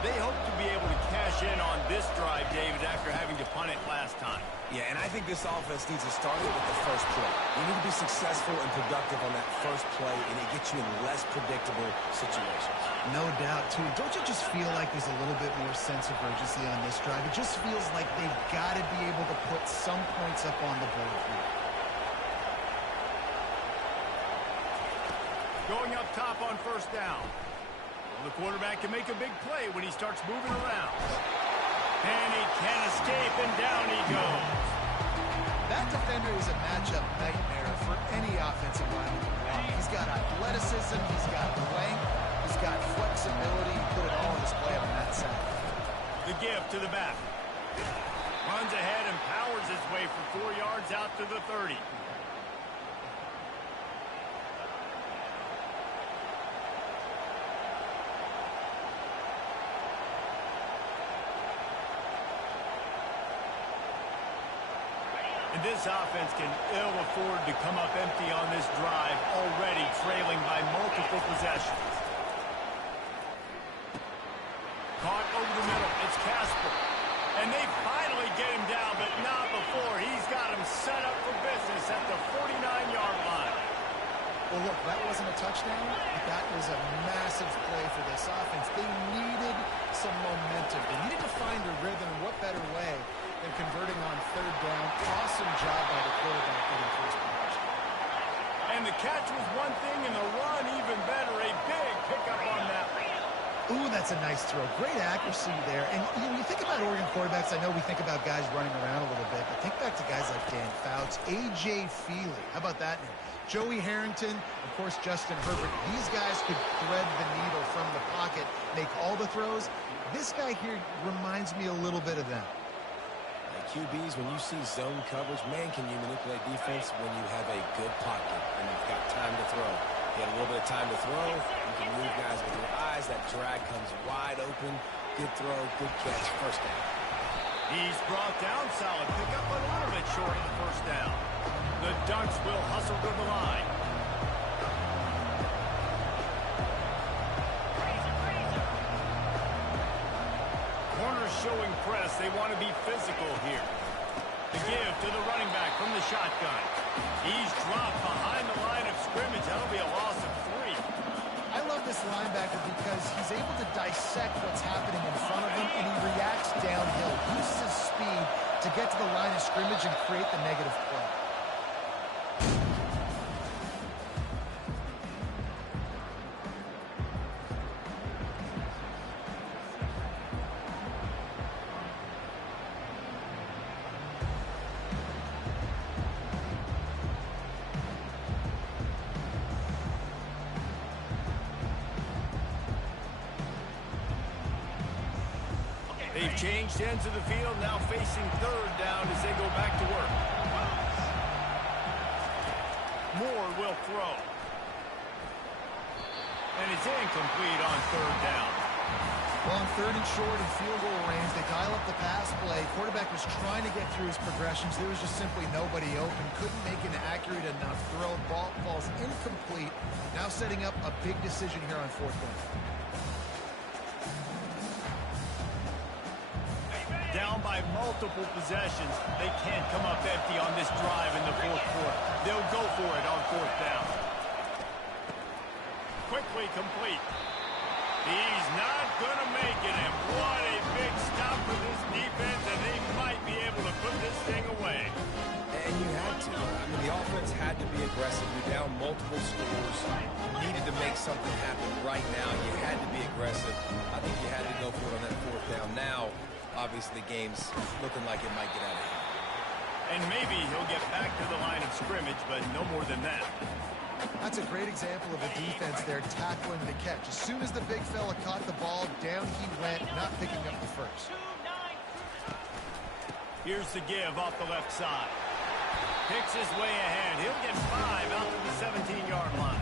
They hope to be able to cash in on this drive, David, after having to punt it last time. Yeah, and I think this offense needs to start it with the first play. You need to be successful and productive on that first play, and it gets you in less predictable situations. No doubt, too. Don't you just feel like there's a little bit more sense of urgency on this drive? It just feels like they've got to be able to put some points up on the board here. Going up top on first down. The quarterback can make a big play when he starts moving around. And he can't escape, and down he goes. That defender is a matchup nightmare for any offensive lineman to block. He's got athleticism, he's got length, he's got flexibility. He put it all on display on that side. The give to the back. Runs ahead and powers his way for 4 yards out to the 30. And this offense can ill afford to come up empty on this drive, already trailing by multiple possessions. Caught over the middle. It's Casper. And they finally get him down, but not before. He's got him set up for business at the 49-yard line. Well, look, that wasn't a touchdown, but that was a massive play for this offense. They needed some momentum. They needed to find a rhythm, and what better way than converting on third down. Awesome job by the quarterback in the first possession. And the catch was one thing, and the run even better. A big pickup on that one. Ooh, that's a nice throw. Great accuracy there. And you think about Oregon quarterbacks, I know we think about guys running around a little bit, but think back to guys like Dan Fouts, A.J. Feely. How about that name? Joey Harrington, of course, Justin Herbert. These guys could thread the needle from the pocket, make all the throws. This guy here reminds me a little bit of them. QBs, when you see zone coverage, man, can you manipulate defense when you have a good pocket and you've got time to throw. You have a little bit of time to throw. You can move guys with your eyes. That drag comes wide open. Good throw, good catch, first down. He's brought down. Solid pickup, but a little bit short of the first down. The Ducks will hustle to the line. Corners showing press. They want to be physical here. The give to the running back from the shotgun. He's dropped behind the line of scrimmage. That'll be a loss of 3. I love this linebacker because he's able to dissect what's happening in front of him, and he reacts downhill. Uses his speed to get to the line of scrimmage and create the negative play. They've changed ends of the field, now facing third down as they go back to work. Moore will throw. And it's incomplete on third down. Well, on third and short and field goal range, they dial up the pass play. Quarterback was trying to get through his progressions. There was just simply nobody open. Couldn't make an accurate enough throw. Ball falls incomplete. Now setting up a big decision here on fourth down. Down by multiple possessions. They can't come up empty on this drive in the fourth quarter. They'll go for it on fourth down. Quickly complete. He's not going to make it, and what a big stop for this defense, and they might be able to put this thing away. And you had to. I mean, the offense had to be aggressive. You're down multiple scores. You needed to make something happen right now. You had to be aggressive. I think you had to go for it on that fourth down. Now, obviously, the game's looking like it might get out of hand. And maybe he'll get back to the line of scrimmage, but no more than that. That's a great example of a defense there tackling the catch. As soon as the big fella caught the ball, down he went, not picking up the first. Here's the give off the left side. Picks his way ahead. He'll get 5 out to the 17-yard line.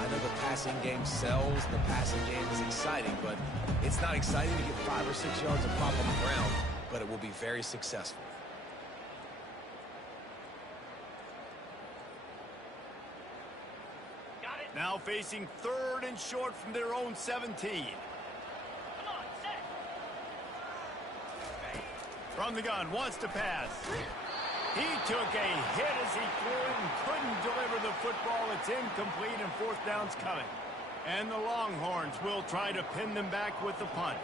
I know the passing game sells, and the passing game is exciting, but it's not exciting to get 5 or 6 yards of pop on the ground, but it will be very successful. Got it. Now facing 3rd and short from their own 17. From the gun, wants to pass. He took a hit as he threw it and couldn't deliver the football. It's incomplete and 4th down's coming. And the Longhorns will try to pin them back with the punt.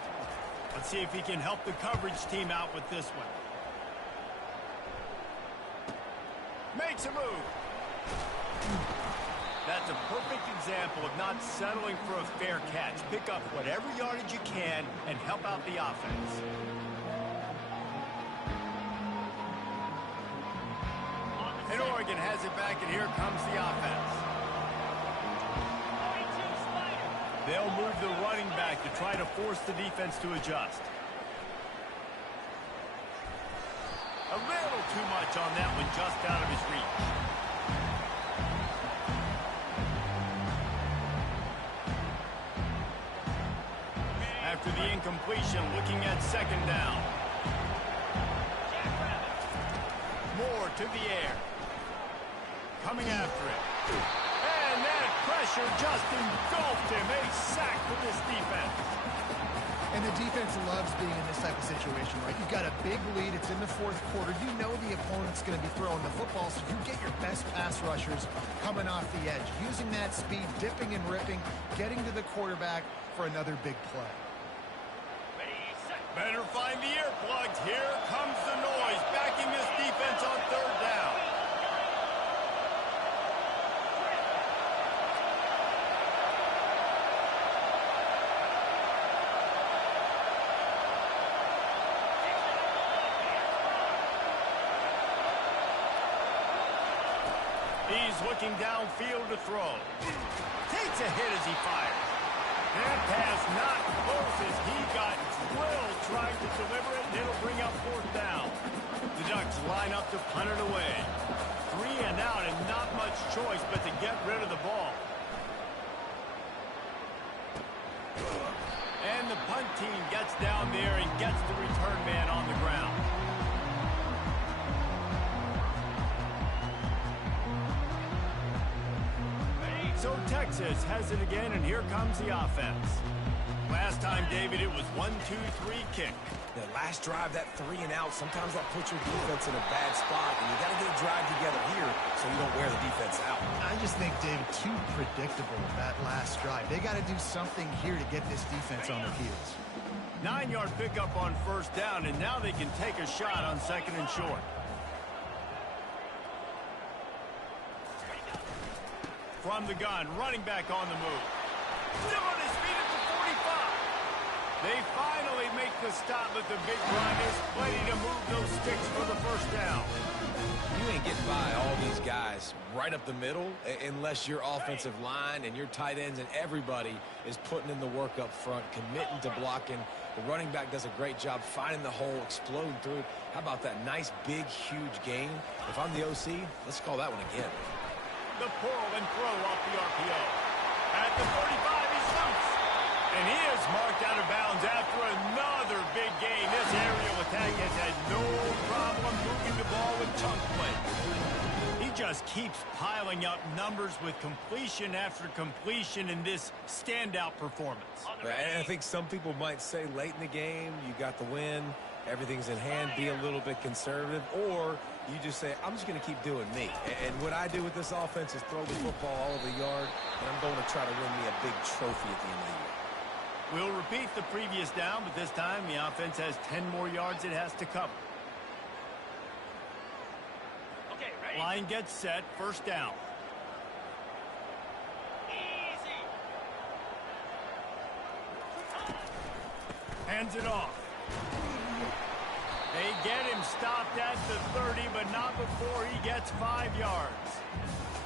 Let's see if he can help the coverage team out with this one. Makes a move. That's a perfect example of not settling for a fair catch. Pick up whatever yardage you can and help out the offense. And Oregon has it back, and here comes the offense. They'll move the running back to try to force the defense to adjust. A little too much on that one, just out of his reach. After the incompletion, looking at 2nd down. Moore to the air. Coming after it. And that pressure just engulfed him. A sack for this defense. And the defense loves being in this type of situation, right? You've got a big lead. It's in the 4th quarter. You know the opponent's going to be throwing the football, so you get your best pass rushers coming off the edge, using that speed, dipping and ripping, getting to the quarterback for another big play. Better find the earplugs. Here comes the noise, backing this defense on 3rd down. He's looking downfield to throw. Takes a hit as he fires. That pass not close as he got drilled trying to deliver it, and it'll bring up 4th down. The Ducks line up to punt it away. 3 and out, and not much choice but to get rid of the ball. And the punt team gets down there and gets the return man on the ground. So Texas has it again, and here comes the offense. Last time, David, it was 1-2-3 kick. The last drive, that 3 and out, sometimes that puts your defense in a bad spot, and you got to get a drive together here so you don't wear the defense out. I just think, David, too predictable that last drive. They got to do something here to get this defense on their heels. 9-yard pickup on 1st down, and now they can take a shot on 2nd and short. From the gun, running back on the move. Still on his feet at the 45. They finally make the stop, but the big run is plenty to move those sticks for the 1st down. You ain't getting by all these guys right up the middle unless your offensive line and your tight ends and everybody is putting in the work up front, committing to blocking. The running back does a great job finding the hole, exploding through it. How about that nice, big, huge gain? If I'm the OC, let's call that one again. The pull and throw off the RPO. At the 45, he's loose. And he is marked out of bounds after another big gain. This aerial attack has had no problem moving the ball with chunk plays. He just keeps piling up numbers with completion after completion in this standout performance. And I think some people might say late in the game, you got the win, everything's in hand, be a little bit conservative, or you just say, I'm just going to keep doing me. And what I do with this offense is throw the football all over the yard, and I'm going to try to win me a big trophy at the end of the year. We'll repeat the previous down, but this time the offense has 10 more yards it has to cover. Okay, ready? Line gets set, 1st down. Easy. Hands it off. They get him stopped at the 30, but not before he gets 5 yards.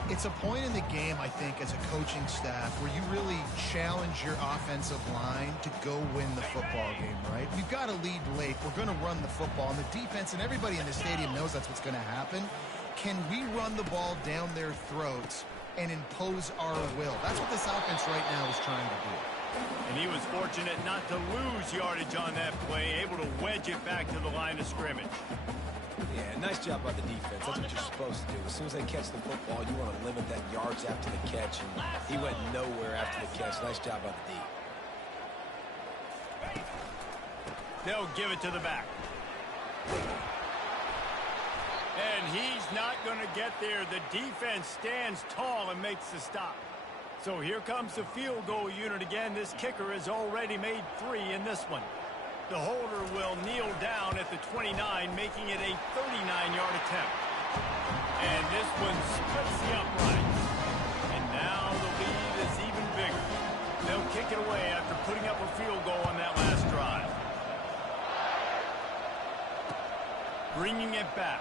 It's a point in the game, I think, as a coaching staff where you really challenge your offensive line to go win the football game, right? We've got to lead late. We're going to run the football, and the defense and everybody in the stadium knows that's what's going to happen. Can we run the ball down their throats and impose our will? That's what this offense right now is trying to do. And he was fortunate not to lose yardage on that play, able to wedge it back to the line of scrimmage. Yeah, nice job by the defense. That's what you're supposed to do. As soon as they catch the football, you want to limit that yards after the catch, and he went nowhere after the catch. Nice job by the D. They'll give it to the back. And he's not going to get there. The defense stands tall and makes the stop. So here comes the field goal unit again. This kicker has already made 3 in this one. The holder will kneel down at the 29, making it a 39-yard attempt. And this one splits the uprights. And now the lead is even bigger. They'll kick it away after putting up a field goal on that last drive. Bringing it back.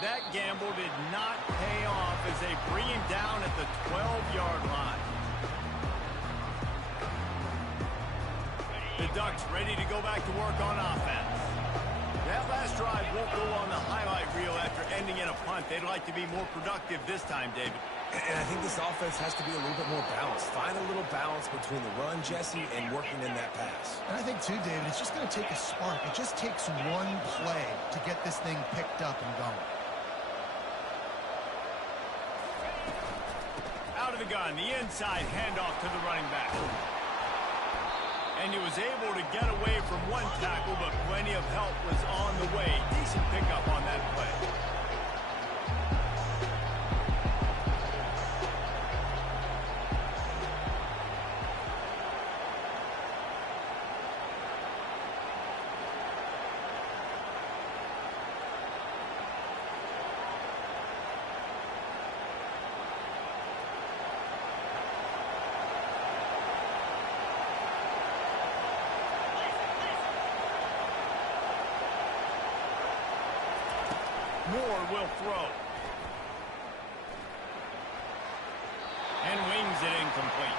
That gamble did not pay off as they bring him down at the 12-yard line. The Ducks ready to go back to work on offense. That last drive won't go on the highlight reel after ending in a punt. They'd like to be more productive this time, David. And I think this offense has to be a little bit more balanced. Find a little balance between the run, Jesse, and working in that pass. And I think, too, David, it's just going to take a spark. It just takes one play to get this thing picked up and going. Out of the gun, the inside handoff to the running back. And he was able to get away from one tackle, but plenty of help was on the way. Decent pickup on that play. Moore will throw. And wings it incomplete.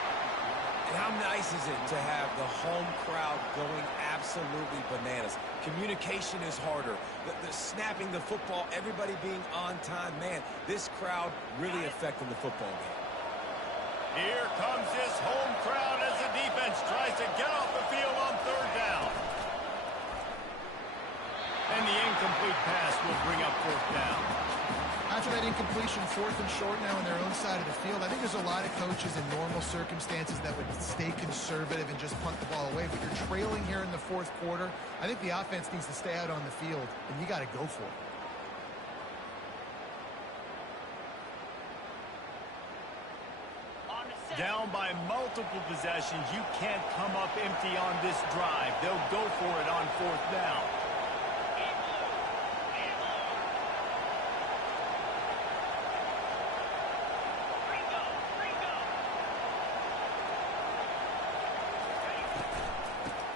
And how nice is it to have the home crowd going absolutely bananas? Communication is harder. The snapping the football, everybody being on time. Man, this crowd really affecting the football game. Here comes this home crowd as the defense tries to get off the field on 3rd down. And the incomplete pass will bring up 4th down. After that incompletion, 4th and short now on their own side of the field, I think there's a lot of coaches in normal circumstances that would stay conservative and just punt the ball away. But you're trailing here in the 4th quarter. I think the offense needs to stay out on the field, and you got to go for it. Down by multiple possessions, you can't come up empty on this drive. They'll go for it on 4th down.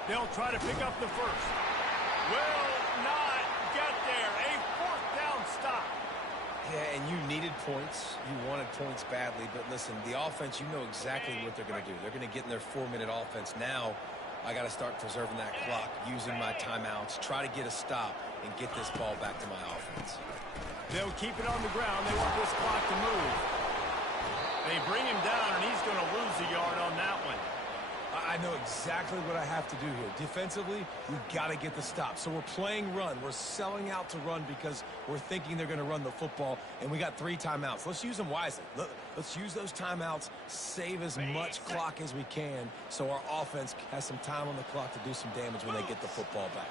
They'll try to pick up the first. Will not get there. A 4th down stop. Yeah, and you needed points. You wanted points badly. But listen, the offense, you know exactly what they're going to do. They're going to get in their 4-minute offense. Now, I got to start preserving that clock, using my timeouts, try to get a stop, and get this ball back to my offense. They'll keep it on the ground. They want this clock to move. They bring him down, and he's going to lose a yard on that one. I know exactly what I have to do here. Defensively, we've got to get the stop. So we're playing run. We're selling out to run because we're thinking they're going to run the football, and we got 3 timeouts. Let's use them wisely. Let's use those timeouts, save as much clock as we can so our offense has some time on the clock to do some damage when they get the football back.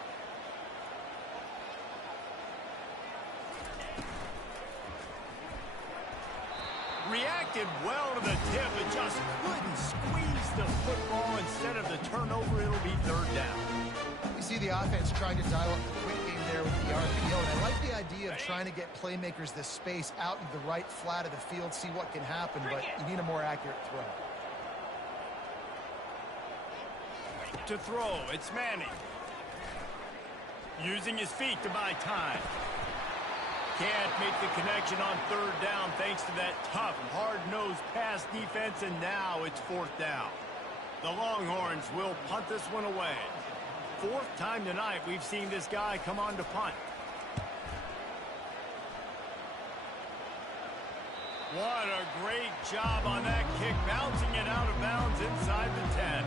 Reacted well to the tip, but just couldn't squeeze the football. Instead of the turnover, it'll be 3rd down. You see the offense trying to dial up the quick game there with the RPO, and I like the idea of trying to get playmakers this space out in the right flat of the field, see what can happen, but you need a more accurate throw. To throw, it's Manning. Using his feet to buy time. Can't make the connection on 3rd down thanks to that tough, hard-nosed pass defense, and now it's 4th down. The Longhorns will punt this one away. 4th time tonight we've seen this guy come on to punt. What a great job on that kick, bouncing it out of bounds inside the 10.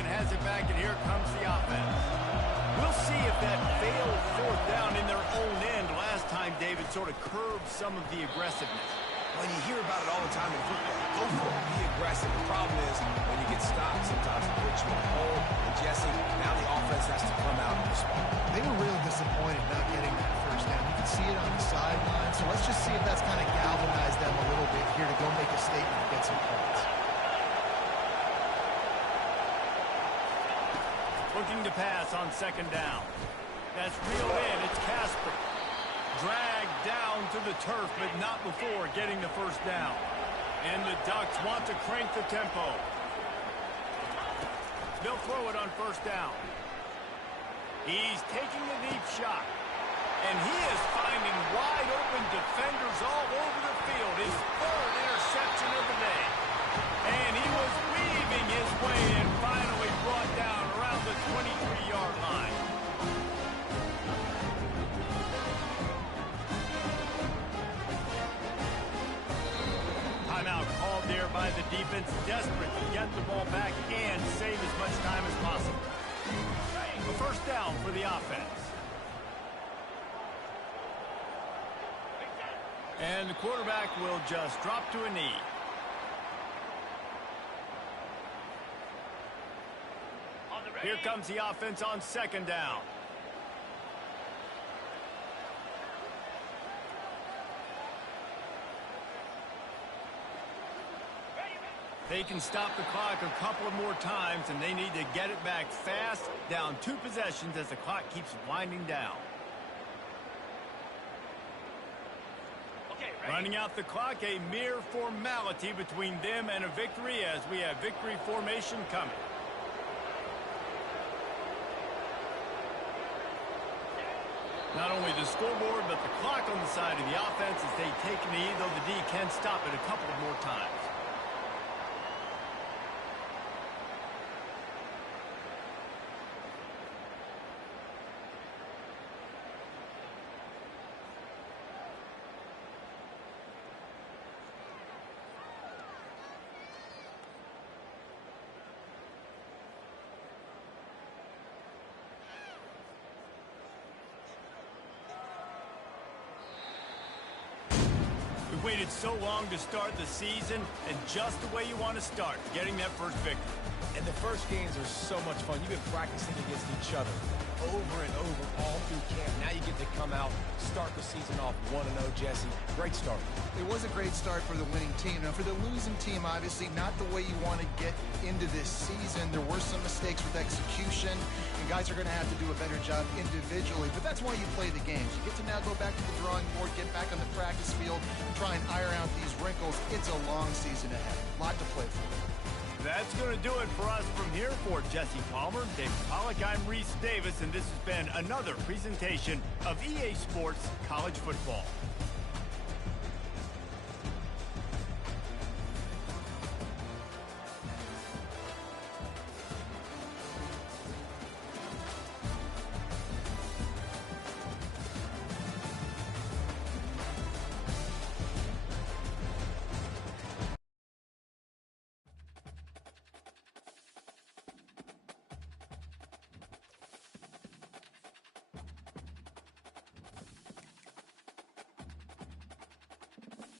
Oregon has it back, and here comes the offense. We'll see if that failed fourth down in their own end last time, David, sort of curbed some of the aggressiveness. Well, you hear about it all the time in football. Go for it. Be aggressive. The problem is when you get stopped, sometimes it puts you in a hole. And Jesse, now the offense has to come out and respond. They were really disappointed not getting that first down. You can see it on the sideline. So let's just see if that's kind of galvanized them a little bit here to go make a statement and get some points. Looking to pass on second down. That's reeled in. It's Casper. Dragged down to the turf, but not before getting the first down. And the Ducks want to crank the tempo. They'll throw it on first down. He's taking the deep shot. And he is finding wide open defenders all over the field. His third interception of the day. And he was weaving his way and finally brought down around the 23-yard line. Timeout called there by the defense, desperate to get the ball back and save as much time as possible. A first down for the offense. And the quarterback will just drop to a knee. Here comes the offense on second down. They can stop the clock a couple of more times, and they need to get it back fast, down 2 possessions as the clock keeps winding down. Running out the clock, a mere formality between them and a victory as we have victory formation coming. Not only the scoreboard, but the clock on the side of the offense as they take a knee, though the D can stop it a couple of more times. Waited so long to start the season, and just the way you want to start, getting that first victory. And the first games are so much fun. You've been practicing against each other over and over all through camp. Now you get to come out, start the season off 1-0, Jesse. Great start. It was a great start for the winning team. Now, for the losing team, obviously not the way you want to get into this season. There were some mistakes with execution, and guys are going to have to do a better job individually. But that's why you play the games. You get to now go back to the drawing board, get back on the practice field, and try and iron out these wrinkles. It's a long season ahead. A lot to play for. That's going to do it for us from here. For Jesse Palmer, David Pollack, I'm Reese Davis, and this has been another presentation of EA Sports College Football.